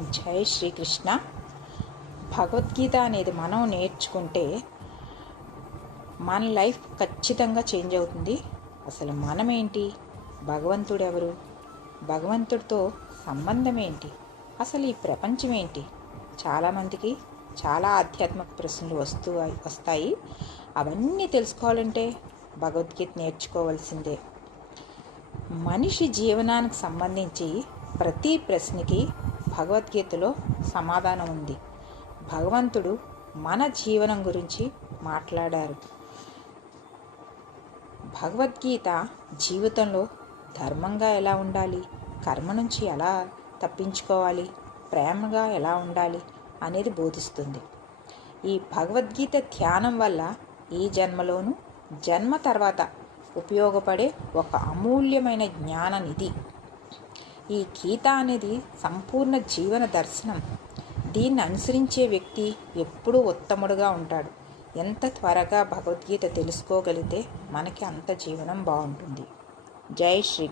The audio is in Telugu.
జై శ్రీకృష్ణ. భగవద్గీత అనేది మనం నేర్చుకుంటే మన లైఫ్ ఖచ్చితంగా చేంజ్ అవుతుంది. అసలు మనమేంటి, భగవంతుడు ఎవరు, భగవంతుడితో సంబంధం ఏంటి, అసలు ఈ ప్రపంచం ఏంటి? చాలామందికి చాలా ఆధ్యాత్మిక ప్రశ్నలు వస్తాయి. అవన్నీ తెలుసుకోవాలంటే భగవద్గీత నేర్చుకోవాల్సిందే. మనిషి జీవనానికి సంబంధించి ప్రతి ప్రశ్నకి భగవద్గీతలో సమాధానం ఉంది. భగవంతుడు మన జీవనం గురించి మాట్లాడారు. భగవద్గీత జీవితంలో ధర్మంగా ఎలా ఉండాలి, కర్మ నుంచి ఎలా తప్పించుకోవాలి, ప్రేమగా ఎలా ఉండాలి అనేది బోధిస్తుంది. ఈ భగవద్గీత ధ్యానం వల్ల ఈ జన్మలోనూ జన్మ తర్వాత ఉపయోగపడే ఒక అమూల్యమైన జ్ఞాన నిధి. ఈ గీత అనేది సంపూర్ణ జీవన దర్శనం. దీన్ని అనుసరించే వ్యక్తి ఎప్పుడూ ఉత్తముడుగా ఉంటాడు. ఎంత త్వరగా భగవద్గీత తెలుసుకోగలిగితే మనకి అంత జీవనం బాగుంటుంది. జై శ్రీకృష్ణ.